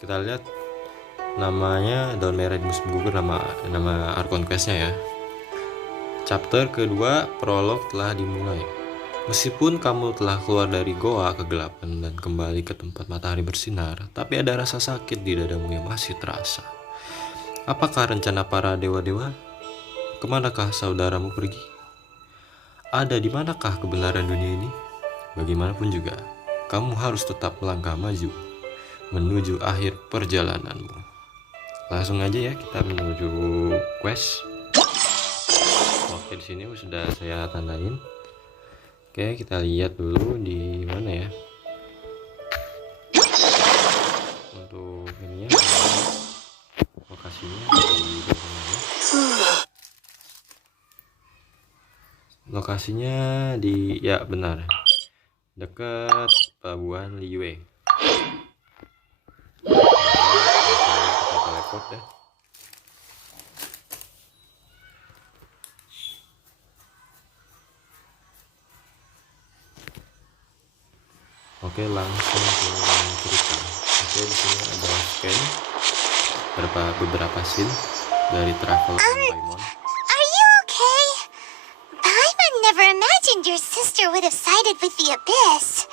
Kita lihat namanya daun merah di musim gugur, nama Archon Quest-nya ya. Chapter kedua, prolog telah dimulai. Meskipun kamu telah keluar dari goa kegelapan dan kembali ke tempat matahari bersinar, tapi ada rasa sakit di dadamu yang masih terasa. Apakah rencana para dewa-dewa? Kemanakah saudaramu pergi? Ada di manakah kebenaran dunia ini? Bagaimanapun juga, kamu harus tetap melangkah maju menuju akhir perjalananmu. Langsung aja ya kita menuju quest. Oke, di sini sudah saya tandain. Oke, kita lihat dulu di mana ya. Untuk ininya, lokasinya di mana? Lokasinya di, ya benar, dekat pelabuhan Liyue. Kita teleport ya. Oke, langsung ke cerita. Oke, di sini ada scan beberapa scene dari Travel Paimon. Are you okay? Paimon never imagined your sister would have sided with the abyss.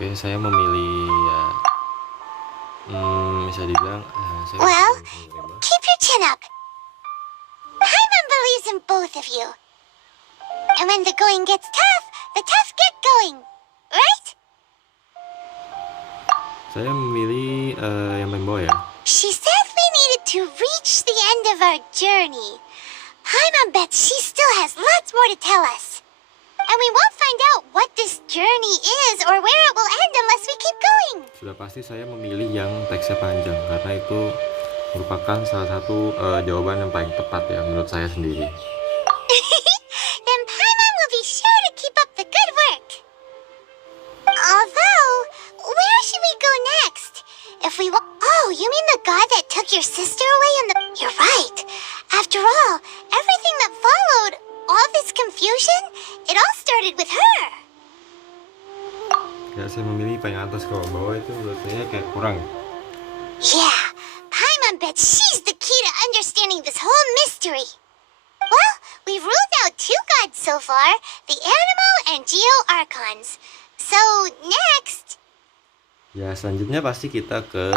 Oke, saya memilih ya, bisa dibilang saya Well, memilih keep your chin up. Paimon believes in both of you. And when the going gets tough, the tough get going. Right? Saya memilih yang main boy ya. She said we needed to reach the end of our journey. Paimon bets she still has lots more to tell us. And we won't find out what this journey is or where it will end unless we keep going. Sudah pasti saya memilih yang teksnya panjang karena itu merupakan salah satu jawaban yang paling tepat ya menurut saya sendiri. Then Paimon will be sure to keep up the good work. Although, where should we go next? If we oh, you mean the god that took your sister away in the... You're right. After all, everything that followed, all this confusion, it all started with her. Ya, saya memilih paling atas, kalau bawah itu menurut saya kayak kurang. Yeah, Paimon bets she's the key to understanding this whole mystery. Well, we've ruled out two gods so far, the Animo and Geo Archons. So, next... Ya, selanjutnya pasti kita ke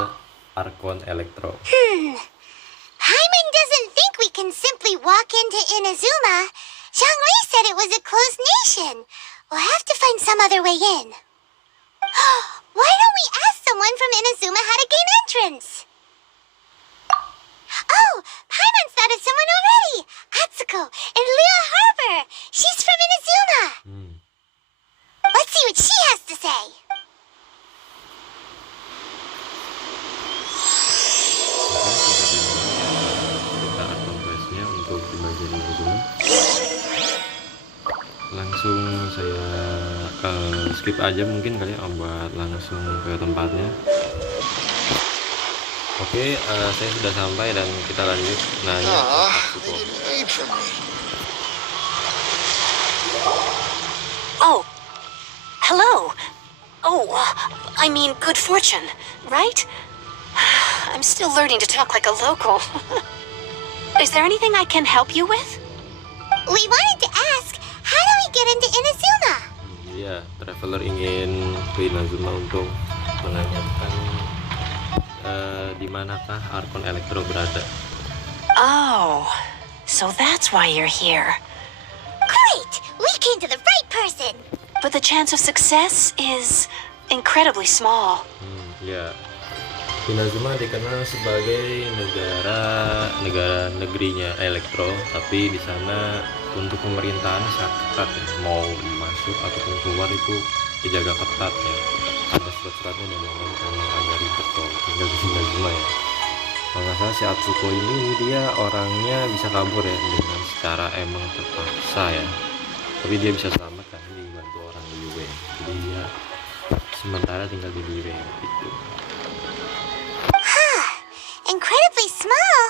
Archon Electro. Paimon doesn't think we can simply walk into Inazuma. Zhongli said it was a closed nation. We'll have to find some other way in. Why don't we ask someone from Inazuma how to gain entrance? Oh, Paimon thought of someone already. Atsuko in Lua Harbor. She's from Inazuma. Let's see what she has to say. Kita Archon Quest-nya untuk di bagian Inazuma. Langsung saya skip aja mungkin kali ya buat langsung ke tempatnya. Oke, saya sudah sampai dan kita lanjut nanya ke Atsuko. Oh, hello. Oh, I mean good fortune, right? I'm still learning to talk like a local. Is there anything I can help you with? We wanted to ask, how do we get into Inazuma? Iya, traveler ingin ke Inazuma untuk menanyakan di manakah Archon Electro berada. Oh, so that's why you're here. Great! We came to the right person! But the chance of success is incredibly small. Ya, Inazuma dikenal sebagai negerinya Elektro, tapi di sana untuk pemerintahan sangat ketat ya. Mau masuk ataupun keluar itu dijaga ketat ya. Ada surat-suratnya dan lain-lain karena agak ribet kok tinggal di Inazuma ya. Kalau nggak salah si Atsuko ini dia orangnya bisa kabur ya dengan secara emang terpaksa ya. Tapi dia bisa selamat kan dibantu orang di Liyue. Jadi dia sementara tinggal di Liyue gitu. Incredibly small.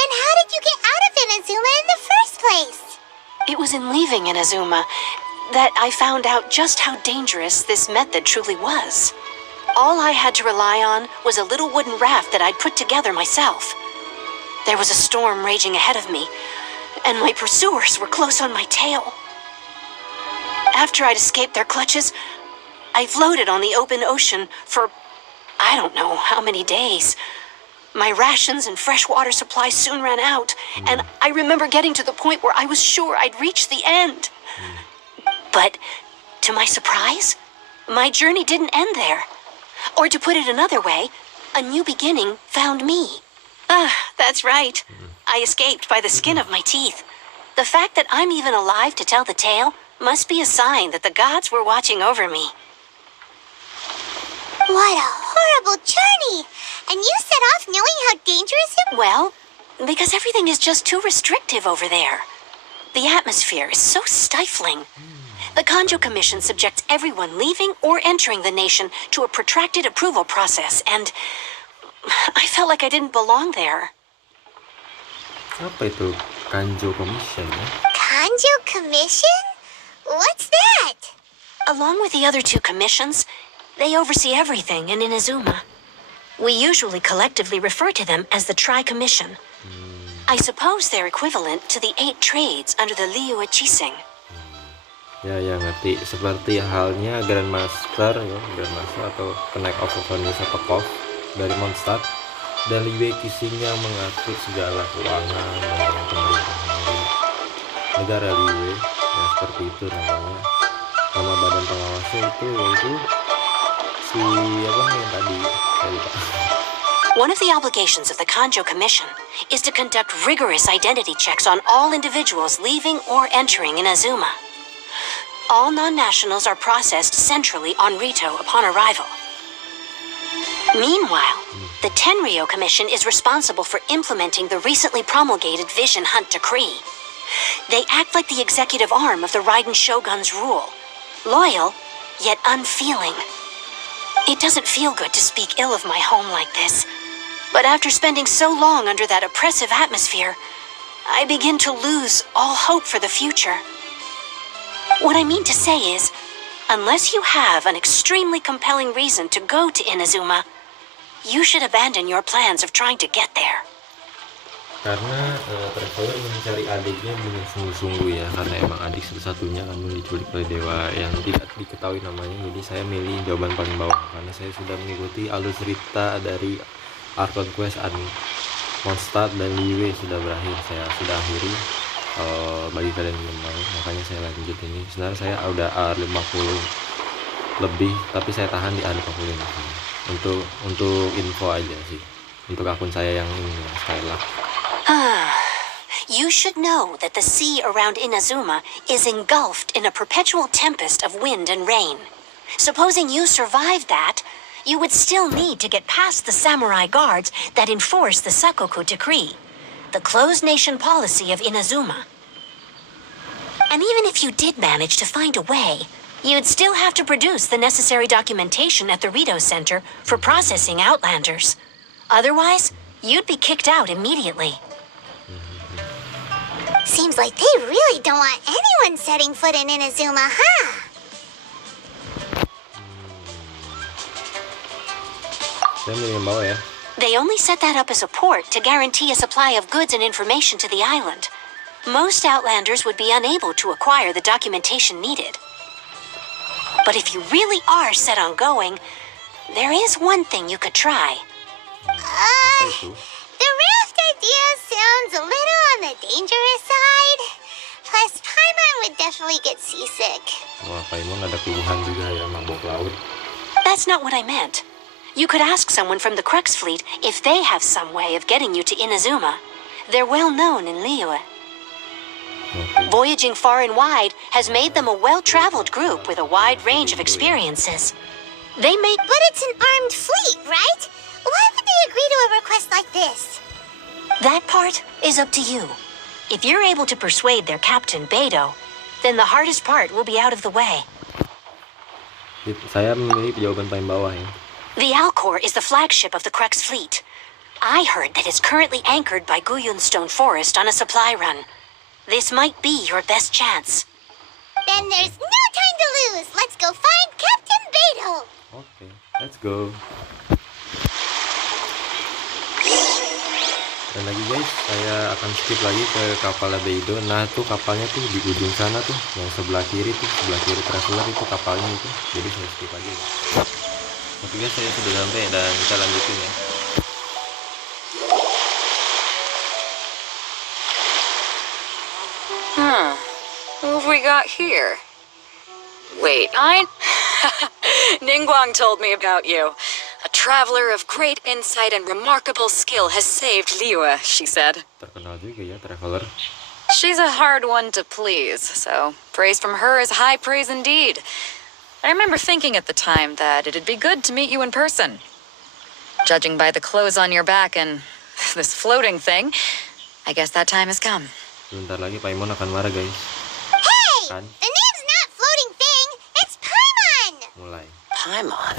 Then how did you get out of Inazuma in the first place? It was in leaving Inazuma that I found out just how dangerous this method truly was. All I had to rely on was a little wooden raft that I'd put together myself. There was a storm raging ahead of me, and my pursuers were close on my tail. After I'd escaped their clutches, I floated on the open ocean for I don't know how many days. My rations and fresh water supply soon ran out, and I remember getting to the point where I was sure I'd reached the end. But, to my surprise, my journey didn't end there. Or to put it another way, a new beginning found me. That's right. I escaped by the skin of my teeth. The fact that I'm even alive to tell the tale must be a sign that the gods were watching over me. What a horrible journey! And you set off knowing how dangerous it was? Well, because everything is just too restrictive over there. The atmosphere is so stifling. The Kanjo Commission subjects everyone leaving or entering the nation to a protracted approval process, and I felt like I didn't belong there. Apa itu Kanjo Commission ya? Kanjo Commission? What's that? Along with the other two commissions, they oversee everything in Inazuma. We usually collectively refer to them as the Tri-Commission. I suppose they're equivalent to the 8 trades under the Liu Chising. Ya ngerti. Seperti halnya Grandmaster ya, Grandmaster atau Knight of Avengers atau KOF dari Mondstadt, dan Liu Chising yang mengatur segala keuangan dan pemerintahan dari negara Liu. Ya seperti itu namanya. Nama badan pengawasnya itu yaitu si apa yang tadi saya lupa. One of the obligations of the Kanjo Commission is to conduct rigorous identity checks on all individuals leaving or entering Inazuma. All non-nationals are processed centrally on Rito upon arrival. Meanwhile, the Tenryo Commission is responsible for implementing the recently promulgated Vision Hunt Decree. They act like the executive arm of the Raiden Shogun's rule, loyal yet unfeeling. It doesn't feel good to speak ill of my home like this, but after spending so long under that oppressive atmosphere, I begin to lose all hope for the future. What I mean to say is, unless you have an extremely compelling reason to go to Inazuma, you should abandon your plans of trying to get there. Karena traveler mencari adiknya dengan sungguh-sungguh ya, karena emang adik satu-satunya kan diculik oleh dewa yang tidak diketahui namanya. Jadi saya milih jawaban paling bawah karena saya sudah mengikuti alur cerita dari Archon Quest, Mondstadt dan Liu sudah berakhir. Saya sudah akhiri. Bagi kalian yang belum tahu, makanya saya lanjut ini. Sebenarnya saya udah R50 lebih, tapi saya tahan di R50 ini. Untuk info aja sih. Untuk akun saya yang ini Skylab. You should know that the sea around Inazuma is engulfed in a perpetual tempest of wind and rain. Supposing you survived that, you would still need to get past the samurai guards that enforce the Sakoku Decree, the closed nation policy of Inazuma. And even if you did manage to find a way, you'd still have to produce the necessary documentation at the Rito Center for processing Outlanders. Otherwise, you'd be kicked out immediately. Seems like they really don't want anyone setting foot in Inazuma, huh? Saya milih yang bawah ya. They only set that up as a port to guarantee a supply of goods and information to the island. Most Outlanders would be unable to acquire the documentation needed. But if you really are set on going, there is one thing you could try. The raft idea sounds a little on the dangerous side. Plus, Paimon would definitely get seasick. Wah, Paimon ada pilihan juga ya, mabok laut. That's not what I meant. You could ask someone from the Crux Fleet if they have some way of getting you to Inazuma. They're well known in Liyue. Okay. Voyaging far and wide has made them a well-traveled group with a wide range of experiences. But it's an armed fleet, right? Why would they agree to a request like this? That part is up to you. If you're able to persuade their captain, Beidou, then the hardest part will be out of the way. Saya memilih jawaban paling bawah ya. The Alcor is the flagship of the Crux Fleet. I heard that it's currently anchored by Guyunstone Forest on a supply run. This might be your best chance. Then there's no time to lose. Let's go find Captain Beidou. Oke. Let's go. Dan lagi guys, saya akan skip lagi ke kapalnya Beidou. Nah tuh kapalnya tuh di ujung sana tuh, yang sebelah kiri traveler itu kapalnya itu. Jadi saya skip aja. Oke guys, saya sudah sampai dan kita lanjutin ya. Who have we got here? Wait, Ningguang told me about you. A traveler of great insight and remarkable skill has saved Liyue, she said. Terkenal juga ya traveler. She's a hard one to please, so praise from her is high praise indeed. I remember thinking at the time that it'd be good to meet you in person. Judging by the clothes on your back and this floating thing, I guess that time has come. Sebentar lagi Paimon akan marah guys. Hey! Kan? The name's not Floating Thing, it's Paimon! Mulai. Paimon?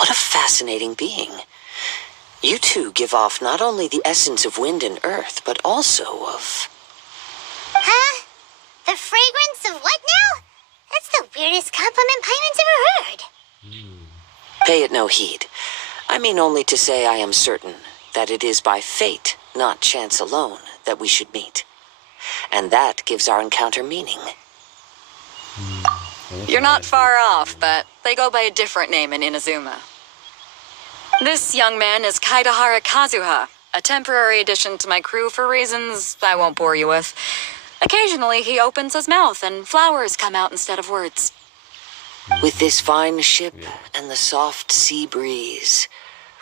What a fascinating being. You two give off not only the essence of wind and earth, but also of... Huh? The fragrance of what now? That's the weirdest compliment Paimon's ever heard. Pay it no heed. I mean only to say I am certain that it is by fate, not chance alone, that we should meet. And that gives our encounter meaning. You're not far off, but they go by a different name in Inazuma. This young man is Kazuha, a temporary addition to my crew for reasons I won't bore you with. Occasionally, he opens his mouth and flowers come out instead of words. With this fine ship and the soft sea breeze,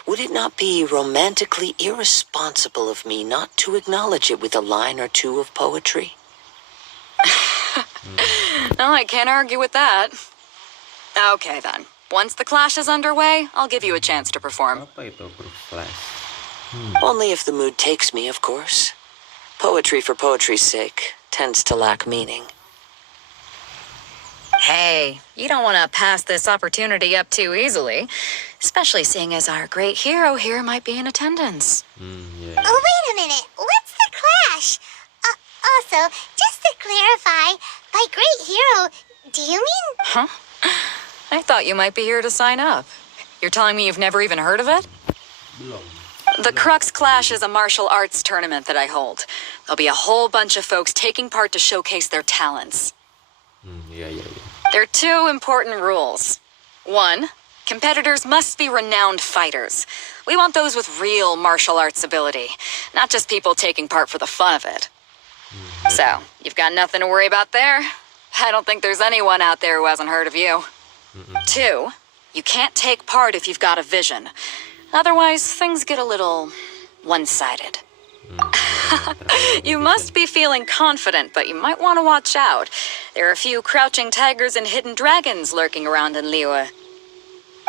would it not be romantically irresponsible of me not to acknowledge it with a line or two of poetry? No, I can't argue with that. Okay, then. Once the clash is underway, I'll give you a chance to perform. Apa itu proof flash? Only if the mood takes me, of course. Poetry for poetry's sake tends to lack meaning. Hey, you don't want to pass this opportunity up too easily, especially seeing as our great hero here might be in attendance. Yeah. Oh, wait a minute. What's the clash? Also, just to clarify, by great hero, do you mean... Huh? I thought you might be here to sign up. You're telling me you've never even heard of it? Belum. The Crux Clash is a martial arts tournament that I hold. There'll be a whole bunch of folks taking part to showcase their talents. Yeah. There are two important rules. One, competitors must be renowned fighters. We want those with real martial arts ability, not just people taking part for the fun of it. So, you've got nothing to worry about there. I don't think there's anyone out there who hasn't heard of you. Two, you can't take part if you've got a vision. Otherwise, things get a little one-sided. You must be feeling confident, but you might want to watch out. There are a few crouching tigers and hidden dragons lurking around in Liyue.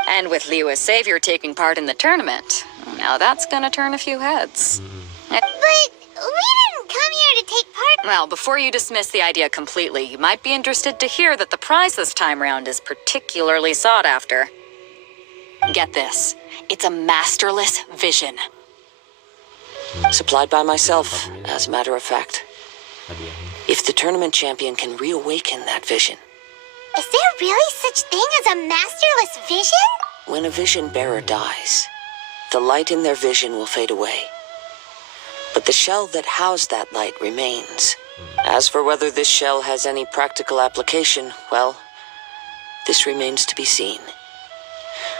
And with Liyue's savior taking part in the tournament, now that's gonna turn a few heads. But we didn't come here to take part... Well, before you dismiss the idea completely, you might be interested to hear that the prize this time round is particularly sought after. Get this. It's a masterless vision. Supplied by myself, as a matter of fact. Hadiahnya. If the tournament champion can reawaken that vision, Is there really such thing as a masterless vision? when a vision bearer dies, the light in their vision will fade away. But the shell that housed that light remains. As for whether this shell has any practical application, well, this remains to be seen.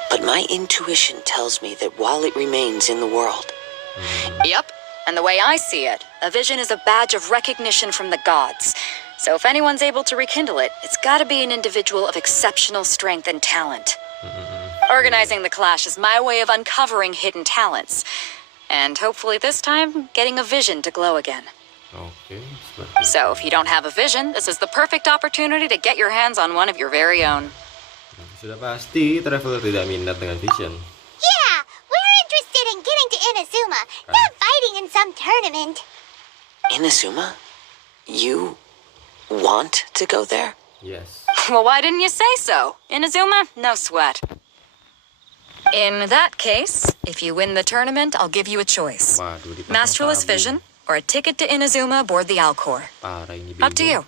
But my intuition tells me that while it remains in the world, Yep. And the way I see it, a vision is a badge of recognition from the gods. So if anyone's able to rekindle it, it's gotta be an individual of exceptional strength and talent. Organizing the clash is my way of uncovering hidden talents. And hopefully this time, getting a vision to glow again. Oke, seperti So if you don't have a vision, this is the perfect opportunity to get your hands on one of your very own. Sudah pasti traveler tidak minat dengan vision. Yeah, we're interested in getting to Inazuma, not fighting in some tournament. Inazuma? You want to go there? Yes. Well, why didn't you say so? Inazuma, no sweat. In that case, if you win the tournament, I'll give you a choice. Waduh, dipasang Masterless tabung. vision or a ticket to Inazuma aboard the Alcor. Parah ini Up to bingung. you.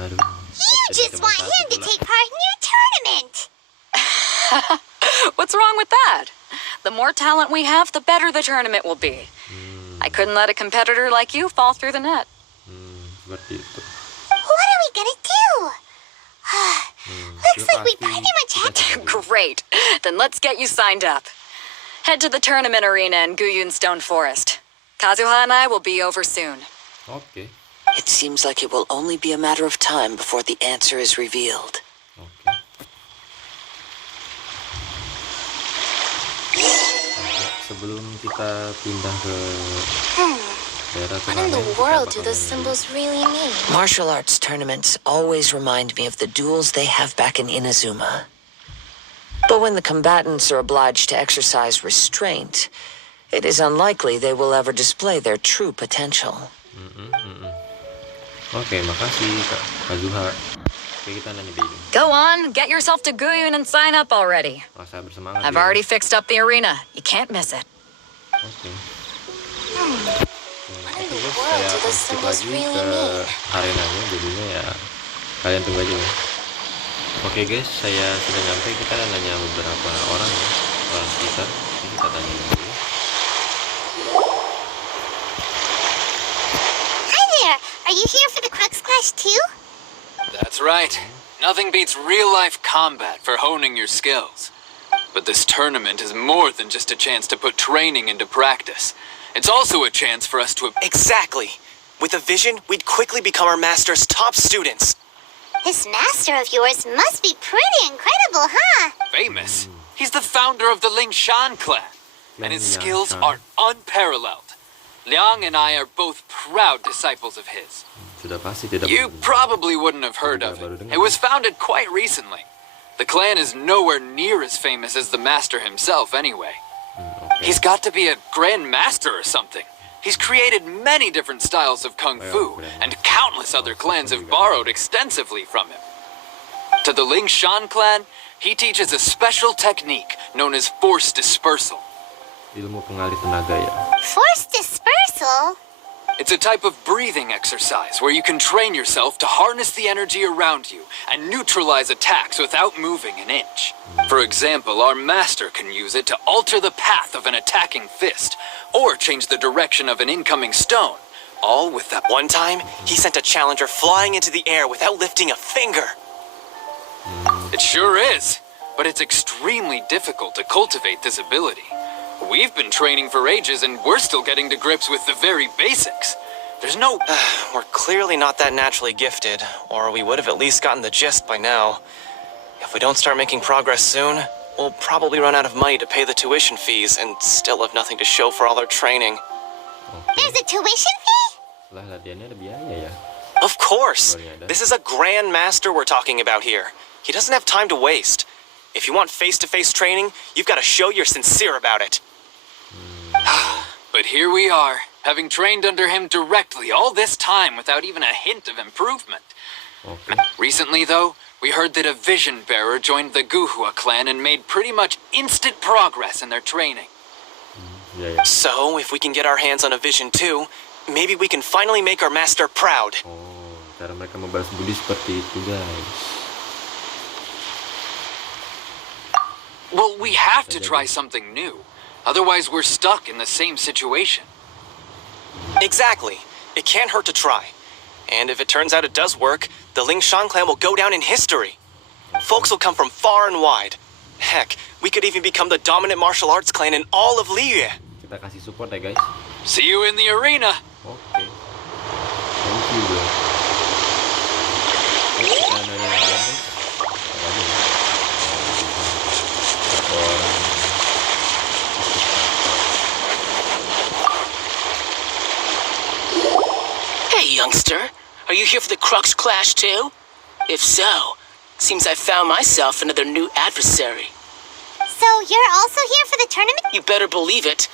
Aduh, You just want him to take part in your tournament. What's wrong with that? The more talent we have, the better the tournament will be. I couldn't let a competitor like you fall through the net. Seperti itu. What are we gonna do? Looks like we pretty much have to. Great. Then let's get you signed up. Head to the tournament arena in Guyun Stone Forest. Kazuha and I will be over soon. Oke. It seems like it will only be a matter of time before the answer is revealed. Oke. Sebelum kita pindah ke daerah What in the turnamen, world kita do those bakalan- symbols really mean? Martial arts tournaments always remind me of the duels they have back in Inazuma. But when the combatants are obliged to exercise restraint, it is unlikely they will ever display their true potential. Oke, makasih Kak Kazuha. Oke, kita nanya deh. Go on, get yourself to Guyun and sign up already. Rasa bersemangat. I've ya. already fixed up the arena. You can't miss it. Oke. What in the Terus world saya do akan those skip symbols lagi really ke mean? arenanya, jadinya ya kalian tunggu aja ya. Oke guys, saya sudah nyampe. Kita nanya beberapa orang ya, orang sekitar. Oke, kita tanya dulu. Hi there. Are you here for the Crux Clash too? That's right. Nothing beats real-life combat for honing your skills. But this tournament is more than just a chance to put training into practice. It's also a chance for us to... Exactly. With a vision, we'd quickly become our master's top students. This master of yours must be pretty incredible, huh? famous. He's the founder of the Lingshan clan, and his skills are unparalleled. Liang and I are both proud disciples of his. Sudah pasti tidak. You probably wouldn't have heard of it. It was founded quite recently. The clan is nowhere near as famous as the master himself anyway. He's got to be a grand master or something. He's created many different styles of kung fu, and countless other clans have borrowed extensively from him. To the Lingshan clan, he teaches a special technique known as force dispersal. Ilmu pengalih tenaga ya. Force dispersal? It's a type of breathing exercise where you can train yourself to harness the energy around you and neutralize attacks without moving an inch. For example, our master can use it to alter the path of an attacking fist or change the direction of an incoming stone, all with that One time, he sent a challenger flying into the air without lifting a finger. It sure is, but it's extremely difficult to cultivate this ability. We've been training for ages and we're still getting to grips with the very basics. There's no... We're clearly not that naturally gifted, or we would have at least gotten the gist by now. If we don't start making progress soon, we'll probably run out of money to pay the tuition fees and still have nothing to show for all our training. There's a tuition fee? Lah latihannya ada biaya ya. Of course! This is a grand master we're talking about here. He doesn't have time to waste. If you want face-to-face training, you've got to show you're sincere about it. But here we are, having trained under him directly all this time without even a hint of improvement. Oke. Recently, though, we heard that a vision bearer joined the Guhua clan and made pretty much instant progress in their training. Ya ya. So, if we can get our hands on a vision too, maybe we can finally make our master proud. Oh, cara mereka membalas budi seperti itu guys. Well, we have to try something new. Otherwise, we're stuck in the same situation. Exactly. It can't hurt to try. And if it turns out it does work, the Lingshan clan will go down in history. Folks will come from far and wide. Heck, we could even become the dominant martial arts clan in all of Liyue. Kita kasih support ya guys. See you in the arena! Oke. Thank you bro. Oke, kita nanya yang lain guys. Apa aja ya? Orang. Hey, youngster. Are you here for the Crux Clash too? If so, seems I found myself another new adversary. So you're also here for the tournament? You better believe it.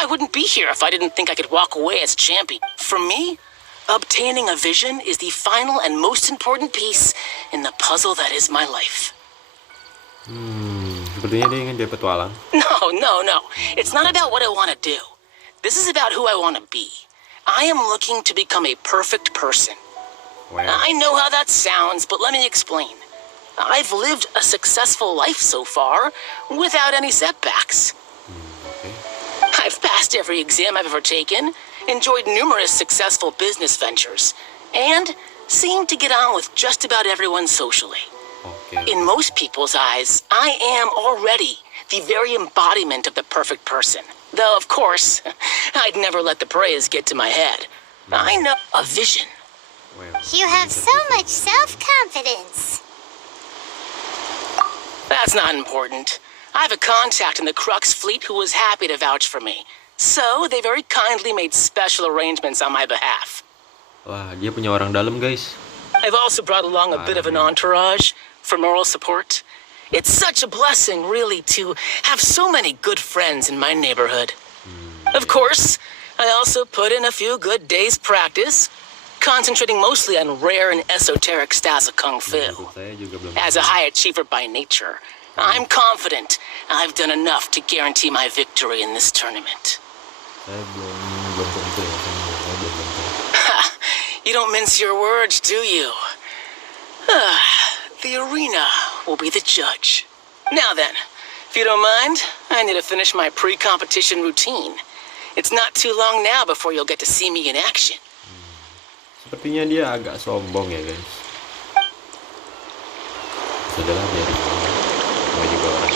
I wouldn't be here if I didn't think I could walk away as champion. For me, obtaining a vision is the final and most important piece in the puzzle that is my life. Sepertinya dia ingin jadi petualang. No. It's not about what I want to do. This is about who I want to be. I am looking to become a perfect person. Wow. I know how that sounds, but let me explain. I've lived a successful life so far without any setbacks. Okay. I've passed every exam I've ever taken, enjoyed numerous successful business ventures, and seemed to get on with just about everyone socially. Okay. In most people's eyes, I am already the very embodiment of the perfect person. Though, of course, I'd never let the praise get to my head. I know a vision. Wow. You have so much self-confidence. That's not important. I have a contact in the Crux fleet who was happy to vouch for me. So, they very kindly made special arrangements on my behalf. Wah, dia punya orang dalam, guys. I've also brought along a bit of an entourage for moral support. It's such a blessing, really, to have so many good friends in my neighborhood. Of course, I also put in a few good days' practice, concentrating mostly on rare and esoteric styles of Kung Fu. Saya juga belum. As a high achiever by nature, I'm confident I've done enough to guarantee my victory in this tournament. Saya belum tentu ya. Saya belum tentu. You don't mince your words, do you? The arena will be the judge. Now then, if you don't mind, I need to finish my pre-competition routine. It's not too long now before you'll get to see me in action. Sepertinya dia agak sombong ya, guys. Sudahlah, biarin. Namanya juga orang.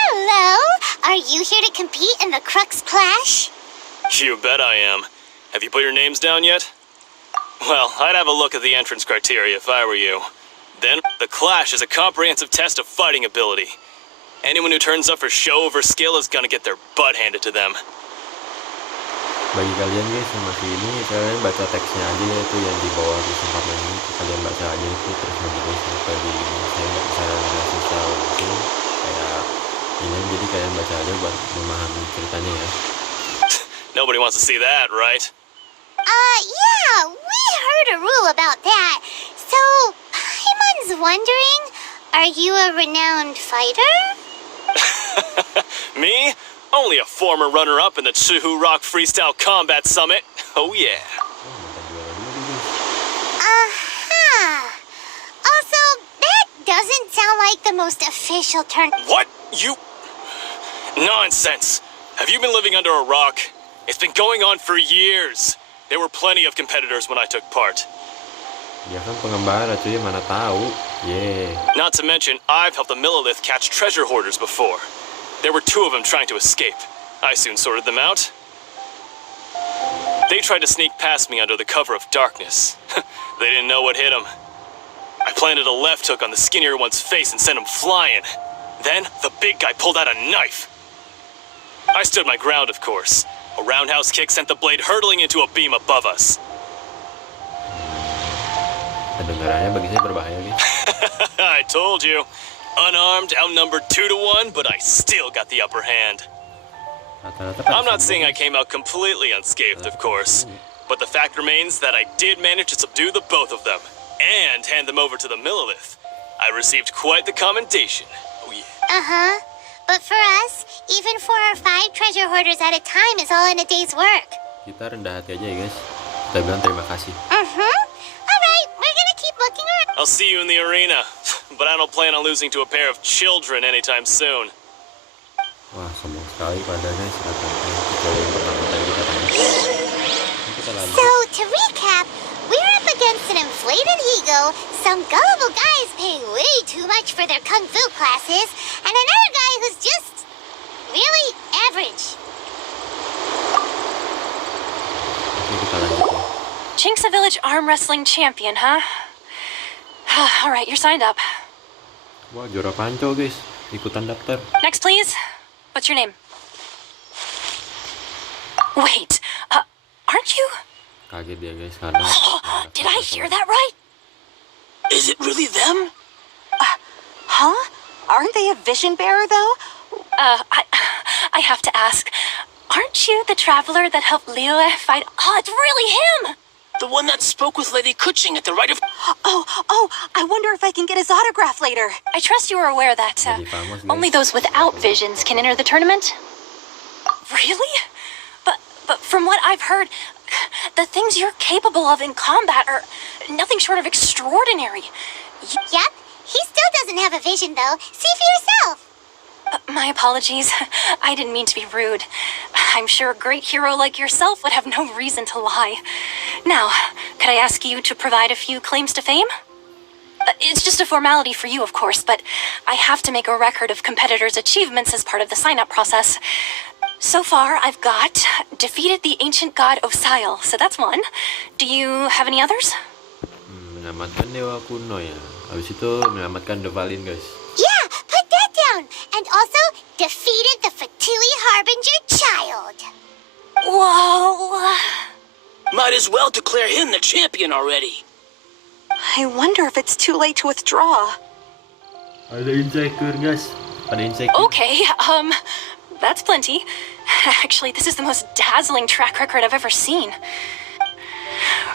Hello? Are you here to compete in the Crux Clash? You bet I am. Have you put your names down yet? Well, I'd have a look at the entrance criteria if I were you. Then, the Clash is a comprehensive test of fighting ability. Anyone who turns up for show over skill is gonna get their butt handed to them. Bagi kalian guys yang masih ini, kalian baca teksnya aja ya, itu yang di bawah di singkatnya ini, kalian baca aja itu terus nanti sampai di ini. Saya nggak bisa jelasin secara langsung kayak ini, jadi kalian baca aja buat memahami ceritanya ya. Nobody wants to see that, right? Yeah, we heard a rule about that. So, Paimon's wondering, are you a renowned fighter? Me? Only a former runner-up in the Chihu Rock Freestyle Combat Summit. Oh yeah. Also, that doesn't sound like the most official turn. What? You... Nonsense. Have you been living under a rock? It's been going on for years. There were plenty of competitors when I took part. Dia kan pengembara cuy, mana tahu. Yeah. Not to mention, I've helped the Millilith catch treasure hoarders before. There were 2 of them trying to escape. I soon sorted them out. They tried to sneak past me under the cover of darkness. They didn't know what hit them. I planted a left hook on the skinnier one's face and sent him flying. Then, the big guy pulled out a knife. I stood my ground, of course. A roundhouse kick sent the blade hurtling into a beam above us. Kedengarannya bagi saya berbahaya guys. I told you. Unarmed, outnumbered 2 to 1, but I still got the upper hand. Rata-rata kan I'm not sombong. saying I came out completely unscathed, of course. But the fact remains that I did manage to subdue the both of them. And hand them over to the Millilith. I received quite the commendation. Oh yeah. Uh-huh. But for us, even 4 or 5 treasure hoarders at a time is all in a day's work. Kita rendah hati aja ya guys. Kita bilang terima kasih. Alright, we're gonna keep looking around. I'll see you in the arena. But I don't plan on losing to a pair of children anytime soon. Wah, sombong sekali pada guys. Rata-rata kecuali yang pertama tadi kita tanya. Ini kita lanjut. So, to recap, we're up against an inflated ego, some gullible guys paying way too much for their kung fu classes, and another guy who's just really average. Oke, kita lanjut ya. Chink's a village arm wrestling champion, huh? All right, you're signed up. Wah, juara panco guys. Ikutan daftar. Next, please. What's your name? Wait, aren't you? Kaget dia guys karena. Did I hear that right? Is it really them? Huh? Aren't they a vision bearer, though? I have to ask. Aren't you the traveler that helped Liyue fight? Oh, it's really him! The one that spoke with Lady Kuching at the right of... Oh, I wonder if I can get his autograph later. I trust you are aware that Jadi famous, guys. only those without visions can enter the tournament. Really? But from what I've heard, the things you're capable of in combat are nothing short of extraordinary. Yep, he still doesn't have a vision, though. See for yourself. My apologies. I didn't mean to be rude. I'm sure a great hero like yourself would have no reason to lie. Now, could I ask you to provide a few claims to fame? It's just a formality for you, of course, but I have to make a record of competitors' achievements as part of the sign-up process. So far, I've got defeated the ancient god Osial, so that's one. Do you have any others? Menyelamatkan dewa kuno ya. Habis itu menyelamatkan The Valin, guys. Yeah, put that down. And also, defeated the Fatui Harbinger child. Whoa! Might as well declare him the champion already. I wonder if it's too late to withdraw. Ada insecure, guys. Ada insecure. Okay, that's plenty. Actually, this is the most dazzling track record I've ever seen.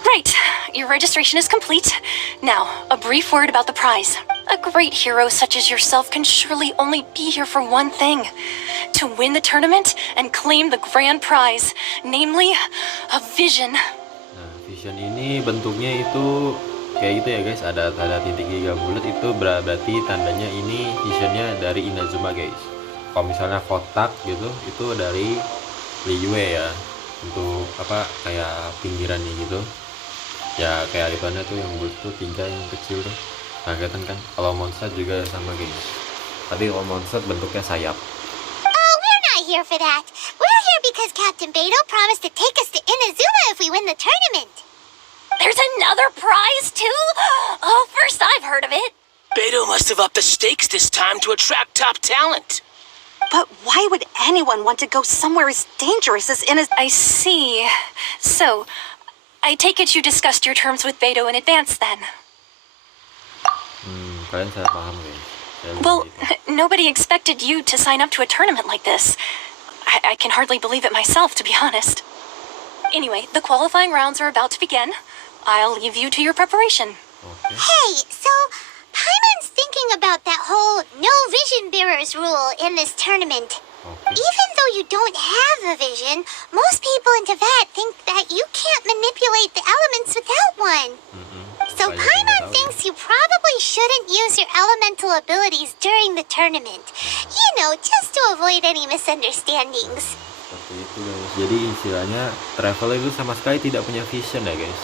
Right, your registration is complete. Now, a brief word about the prize. A great hero such as yourself can surely only be here for one thing. To win the tournament and claim the grand prize, namely, a vision. Nah, vision ini bentuknya itu kayak gitu ya, guys. Ada titik tiga bulat, itu berarti tandanya ini visionnya dari Inazuma, guys. Kalau misalnya kotak gitu, itu dari Liyue ya. Untuk apa, kayak pinggirannya gitu. Ya kayak ribannya tuh yang bulat tuh 3 yang kecil tuh. Nah, kelihatan kan? Kalau monster juga sama, guys. Tapi kalau monster bentuknya sayap. Oh, we're not here for that. We're here because Captain Beto promised to take us to Inazuma if we win the tournament. There's another prize, too? Oh, first I've heard of it. Beto must have upped the stakes this time to attract top talent. But why would anyone want to go somewhere as dangerous as I see. So, I take it you discussed your terms with Beto in advance, then? Kalian salah paham, guys. Well, nobody expected you to sign up to a tournament like this. I can hardly believe it myself, to be honest. Anyway, the qualifying rounds are about to begin. I'll leave you to your preparation. Okay. Hey, so Paimon's thinking about that whole no vision bearers rule in this tournament. Okay. Even though you don't have a vision, most people in Teyvat think that you can't manipulate the elements without one. So Banyak yang Paimon nggak tahu ya. thinks you probably shouldn't use your elemental abilities during the tournament. You know, just to avoid any misunderstandings. Seperti itu, guys. Jadi istilahnya traveler itu sama sekali tidak punya vision ya, guys.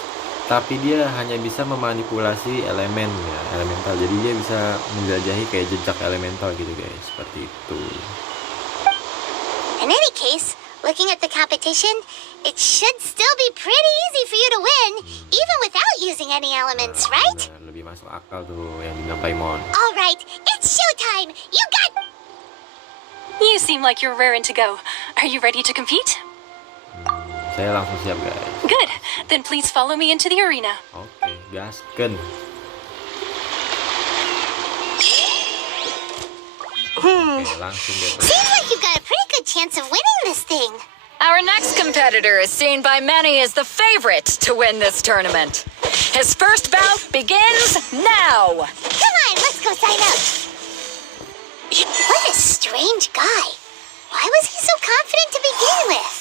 Tapi dia hanya bisa memanipulasi elemen ya, elemental. Jadi dia bisa menjelajahi kayak jejak elemental gitu, guys. Seperti itu. In any case, looking at the competition, it should still be pretty easy for you to win, even without using any elements, right? Benar, lebih masuk akal tuh yang dibilang Paimon. All right, it's showtime. You got... You seem like you're raring to go. Are you ready to compete? Saya langsung siap, guys. Good. Then please follow me into the arena. Oke, gasken. Oke, langsung deh. Seems like you've got a pretty good chance of winning this thing. Our next competitor is seen by many as the favorite to win this tournament. His first bout begins now. Come on, let's go sign up. What a strange guy. Why was he so confident to begin with?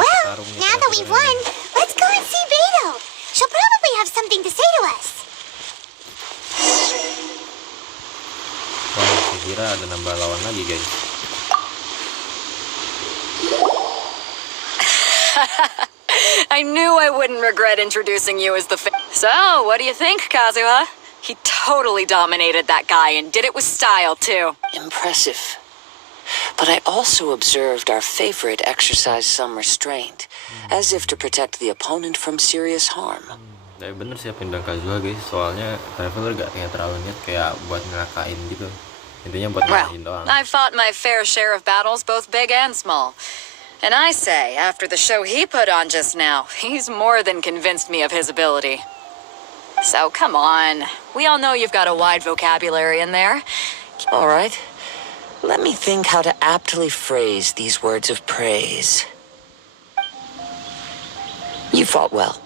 Well, now that we've won, let's go and see Beto. She'll probably have something to say to us. Wah, saya kira ada nambah lawan lagi, guys. I knew I wouldn't regret introducing you as the So, what do you think, Kazuha? He totally dominated that guy and did it with style, too. Impressive. But I also observed our favorite exercise some restraint, as if to protect the opponent from serious harm. Ya bener sih apa yang bilang Kazuha, guys. Soalnya traveler gak kayak terlalu niat kayak buat ngelakain gitu. Intinya buat ngalahin Well, doang. I've fought my fair share of battles, both big and small. And I say, after the show he put on just now, he's more than convinced me of his ability. So, come on. We all know you've got a wide vocabulary in there. All right. Let me think how to aptly phrase these words of praise. You fought well.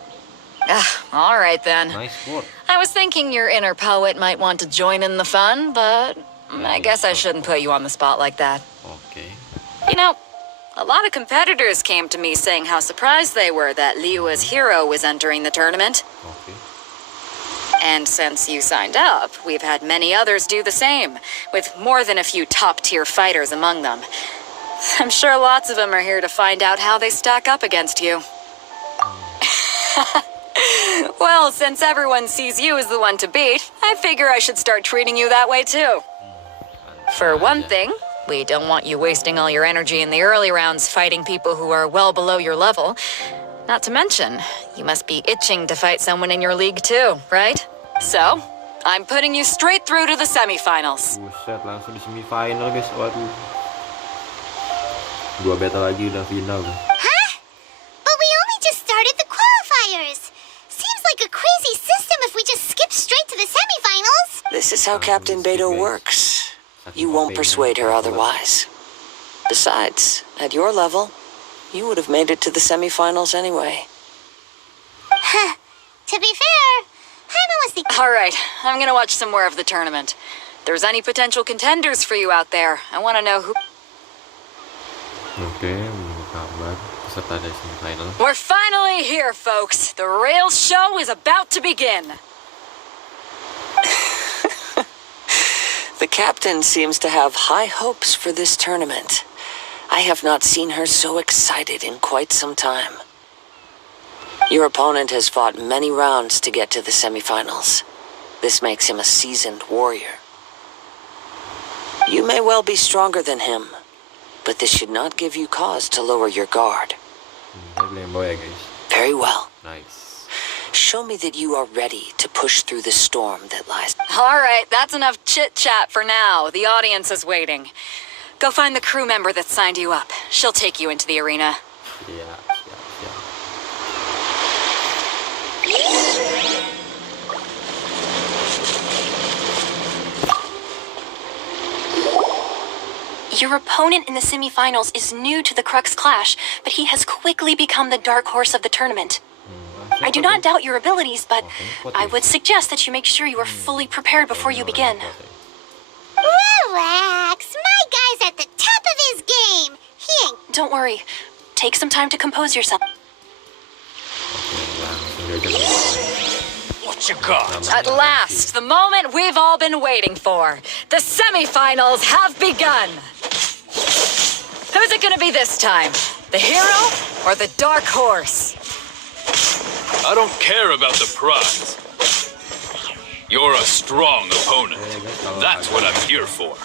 All right then. Nice work. I was thinking your inner poet might want to join in the fun, but I guess I shouldn't put you on the spot like that. Oke. You know, a lot of competitors came to me saying how surprised they were that Liua's hero was entering the tournament. Oke. And since you signed up, we've had many others do the same, with more than a few top-tier fighters among them. I'm sure lots of them are here to find out how they stack up against you. Well, since everyone sees you as the one to beat, I figure I should start treating you that way too. For one thing, we don't want you wasting all your energy in the early rounds fighting people who are well below your level. Not to mention, you must be itching to fight someone in your league too, right? So, I'm putting you straight through to the semifinals. Buset, langsung di semifinal guys. Waduh. 2 battle lagi udah final. Huh? But we only just started the qualifiers. Seems like a crazy system if we just skip straight to the semifinals. This is how Captain Beto works. You won't persuade her otherwise. Besides, at your level, you would have made it to the semifinals anyway. Huh. To be fair, Paimon was the... All right, I'm gonna watch some more of the tournament. If there's any potential contenders for you out there, I want to know who... Oke, menunggu kabar peserta dari semifinal. We're finally here, folks. The real show is about to begin. The captain seems to have high hopes for this tournament. I have not seen her so excited in quite some time. Your opponent has fought many rounds to get to the semifinals. This makes him a seasoned warrior. You may well be stronger than him, but this should not give you cause to lower your guard. Saya beli yang bawah ya guys. Very well. Nice. Show me that you are ready to push through the storm that lies. All right, that's enough chit-chat for now. The audience is waiting. Go find the crew member that signed you up. She'll take you into the arena. Siap. Your opponent in the semifinals is new to the Crux Clash, but he has quickly become the dark horse of the tournament. I do not doubt your abilities, but I would suggest that you make sure you are fully prepared before you begin. Relax. My guy's at the top of his game. He ain't... Don't worry. Take some time to compose yourself. What you got? At last, the moment we've all been waiting for. The semifinals have begun. Who's it gonna be this time? The hero or the dark horse? I don't care about the prize. You're a strong opponent. That's what I'm here for.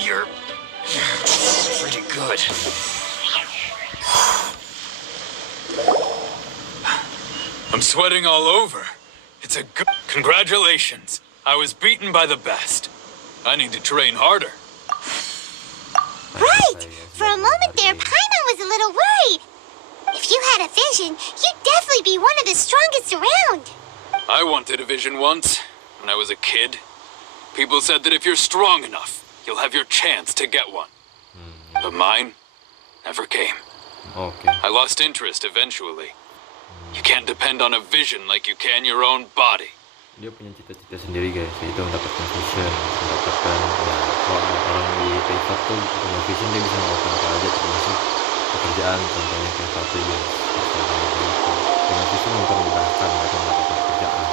You're pretty good. I'm sweating all over. It's a good... Congratulations. I was beaten by the best. I need to train harder. Right. For a moment there, Paimon was a little worried. If you had a vision, you'd definitely be one of the strongest around. I wanted a vision once, when I was a kid. People said that if you're strong enough, you'll have your chance to get one. But mine never came. Oke. I lost interest eventually. You can't depend on a vision like you can your own body. Dia punya cita-cita sendiri guys, yaitu mendapatkan vision, mendapatkan ya kalau orang di privat tuh punya vision dia bisa melakukan apa aja termasuk pekerjaan contohnya kayak satu ya dengan vision mempermudahkan mereka melakukan pekerjaan.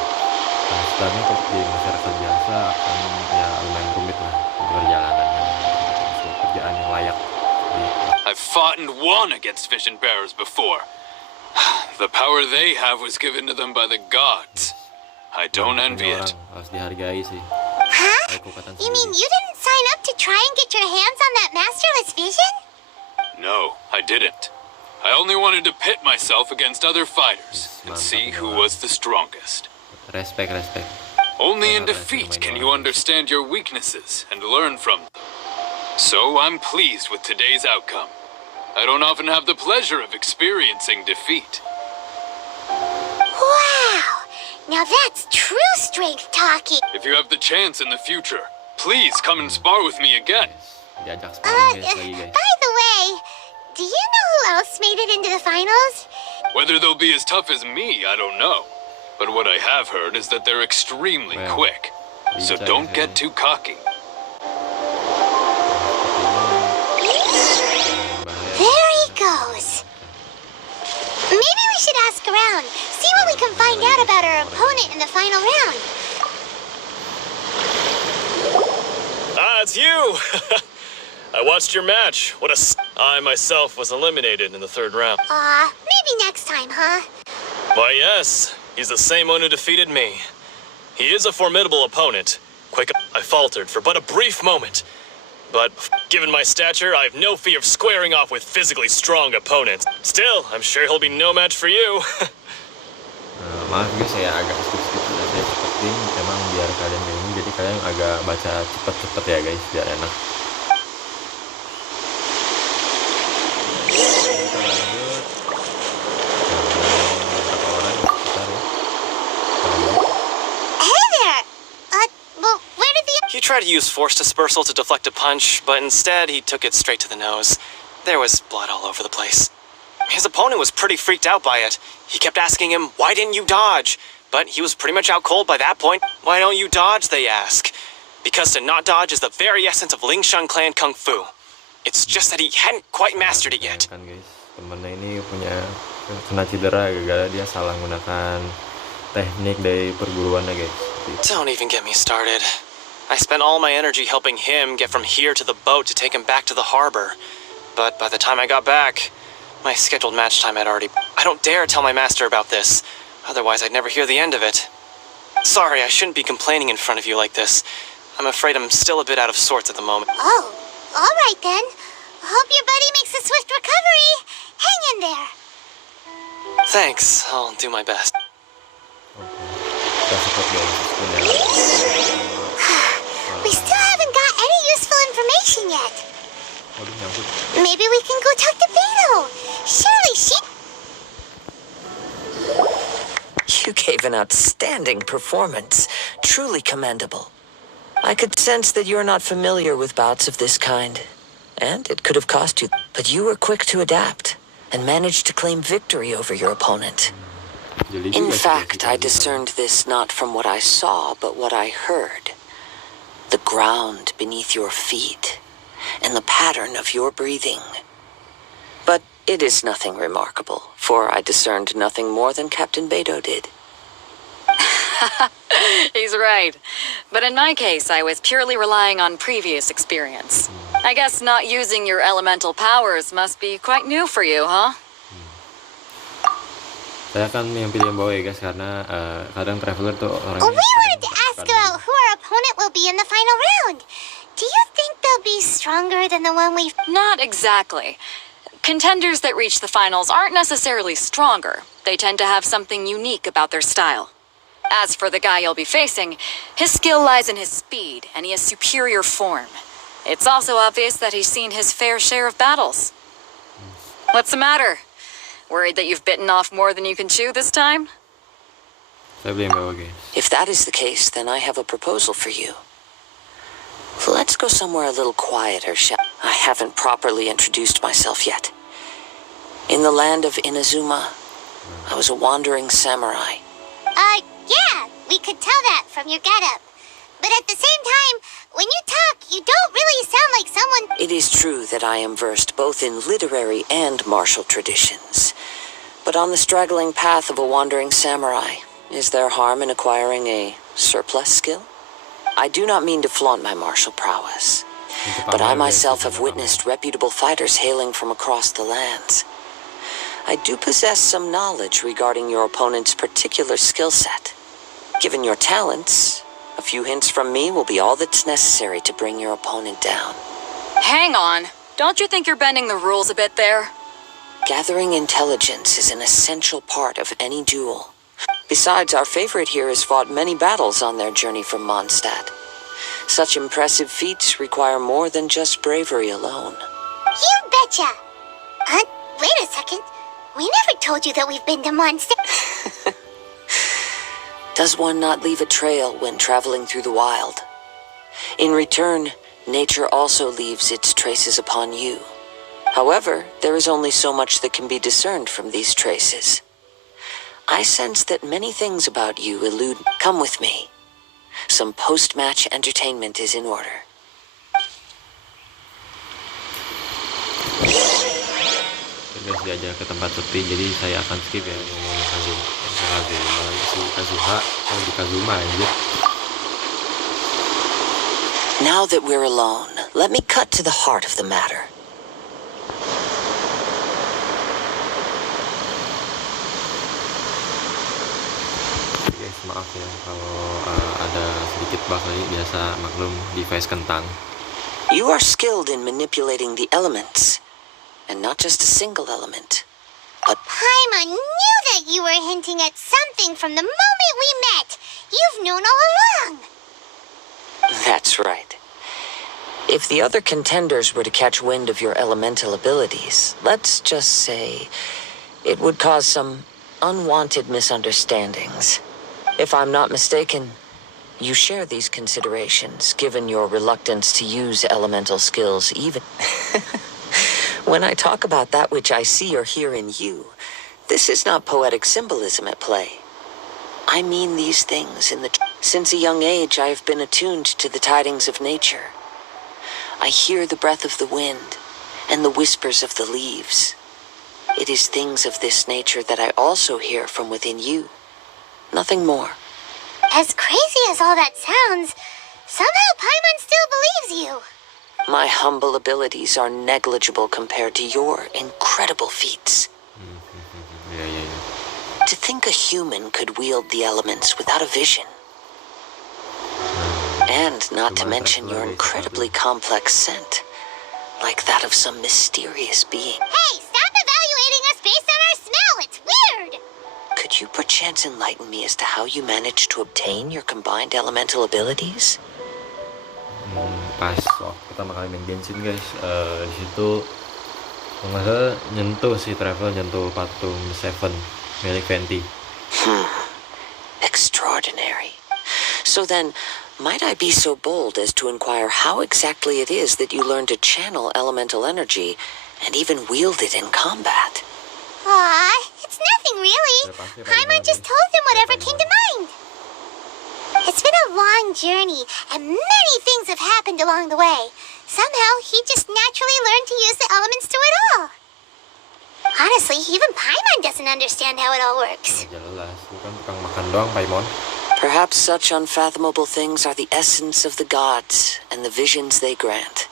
Nah sebenarnya kalau di masyarakat biasa akan ya lumayan rumit lah perjalanannya untuk pekerjaan yang layak. I've fought and won against vision bearers before. The power they have was given to them by the gods. I don't envy it. Harus dihargai sih. Huh? You mean you didn't sign up to try and get your hands on that masterless vision? No, I didn't. I only wanted to pit myself against other fighters and see who was the strongest. Respect. Only in defeat can you understand your weaknesses and learn from them. So I'm pleased with today's outcome. I don't often have the pleasure of experiencing defeat. Wow. Now that's true strength talking. If you have the chance in the future, please come and spar with me again. Diajak sparring guys lagi guys. By the way, do you know who else made it into the finals? Whether they'll be as tough as me, I don't know. But what I have heard is that they're extremely Well, quick. So bisa don't ya. get too cocky. There he goes. Maybe we should ask around, see what we can find out about our opponent in the final round. Ah, it's you! I watched your match. I myself was eliminated in the third round. Maybe next time, huh? Why, yes. He's the same one who defeated me. He is a formidable opponent. Quick, I faltered for but a brief moment. But given my stature, I have no fear of squaring off with physically strong opponents. Still, I'm sure he'll be no match for you. Maaf guys, saya agak skip-skip sudah saya cepetin. Emang biar kalian kayak ini, jadi kalian agak baca cepet-cepet ya guys, biar enak. Kita lanjut. Beberapa orang sebentar ya. Hey there! Well, where did the... He tried to use force dispersal to deflect a punch, but instead he took it straight to the nose. There was blood all over the place. His opponent was pretty freaked out by it. He kept asking him, "Why didn't you dodge?" But he was pretty much out cold by that point. "Why don't you dodge?" they ask. Because to not dodge is the very essence of Lingshan clan kung fu. It's just that he hadn't quite mastered it yet. Kan guys, temennya ini kena cedera gara-gara dia salah menggunakan teknik dari perguruannya guys. Don't even get me started. I spent all my energy helping him get from here to the boat to take him back to the harbor. But by the time I got back, my scheduled match time had already... I don't dare tell my master about this. Otherwise, I'd never hear the end of it. Sorry, I shouldn't be complaining in front of you like this. I'm afraid I'm still a bit out of sorts at the moment. Oh, all right then. Hope your buddy makes a swift recovery. Hang in there. Thanks, I'll do my best. Kita support guys, sebenarnya. We still haven't got any useful information yet. Waduh, nyangkut. Maybe we can go talk to Beto. Surely she... You gave an outstanding performance. Truly commendable. I could sense that you're not familiar with bouts of this kind. And it could have cost you. But you were quick to adapt and managed to claim victory over your opponent. Jeli In juga sih fact, kita I juga. discerned this not from what I saw, but what I heard. The ground beneath your feet, and the pattern of your breathing. But it is nothing remarkable, for I discerned nothing more than Captain Beto did. He's right. But in my case, I was purely relying on previous experience. I guess not using your elemental powers must be quite new for you, huh? Saya akan yang pilih yang bawah ya guys, karena kadang traveler tuh orangnya. We wanted to ask about who our opponent will be in the final round. Do you think they'll be stronger than the one we've... Not exactly. Contenders that reach the finals aren't necessarily stronger. They tend to have something unique about their style. As for the guy you'll be facing, his skill lies in his speed, and he has superior form. It's also obvious that he's seen his fair share of battles. What's the matter? Worried that you've bitten off more than you can chew this time? Saya pilih yang bawah guys. If that is the case, then I have a proposal for you. Let's go somewhere a little quieter, shall I haven't properly introduced myself yet. In the land of Inazuma, I was a wandering samurai. Yeah, we could tell that from your getup. But at the same time, when you talk, you don't really sound like someone... It is true that I am versed both in literary and martial traditions. But on the straggling path of a wandering samurai, is there harm in acquiring a surplus skill? I do not mean to flaunt my martial prowess, but I myself have witnessed reputable fighters hailing from across the lands. I do possess some knowledge regarding your opponent's particular skill set. Given your talents, a few hints from me will be all that's necessary to bring your opponent down. Hang on. Don't you think you're bending the rules a bit there? Gathering intelligence is an essential part of any duel. Besides, our favorite here has fought many battles on their journey from Mondstadt. Such impressive feats require more than just bravery alone. You betcha! Wait a second. We never told you that we've been to Mondstadt. Does one not leave a trail when traveling through the wild? In return, nature also leaves its traces upon you. However, there is only so much that can be discerned from these traces. I sense that many things about you elude. Come with me. Some post-match entertainment is in order. Guys, diajak ke tempat sepi, jadi saya akan skip ya ngomong Kazuha, di Kazuma aja. Now that we're alone, let me cut to the heart of the matter. Guys, maaf ya kalau ada sedikit bug tadi, biasa maklum device kentang. You are skilled in manipulating the elements, and not just a single element, but... Paimon knew that you were hinting at something from the moment we met. You've known all along. That's right. If the other contenders were to catch wind of your elemental abilities, let's just say it would cause some unwanted misunderstandings. If I'm not mistaken, you share these considerations, given your reluctance to use elemental skills even... When I talk about that which I see or hear in you, this is not poetic symbolism at play. I mean these things in the... Since a young age, I have been attuned to the tidings of nature. I hear the breath of the wind and the whispers of the leaves. It is things of this nature that I also hear from within you. Nothing more. As crazy as all that sounds, somehow Paimon still believes you. My humble abilities are negligible compared to your incredible feats. Yeah. To think a human could wield the elements without a vision. And not to mention your incredibly complex scent, like that of some mysterious being. Hey, stop evaluating us based on our smell. It's weird. Could you perchance enlighten me as to how you managed to obtain your combined elemental abilities? Pas waktu pertama kali main Genshin guys, di situ nggak salah nyentuh si Travel, nyentuh patung Seven milik Venti. Extraordinary. So then, might I be so bold as to inquire how exactly it is that you learned to channel elemental energy and even wield it in combat? Aw, it's nothing really. Paimon just told him whatever came to mind. It's been a long journey, and many things have happened along the way. Somehow, he just naturally learned to use the elements through it all. Honestly, even Paimon doesn't understand how it all works. Jelas, bukan tukang makan doang, Paimon. Perhaps such unfathomable things are the essence of the gods and the visions they grant.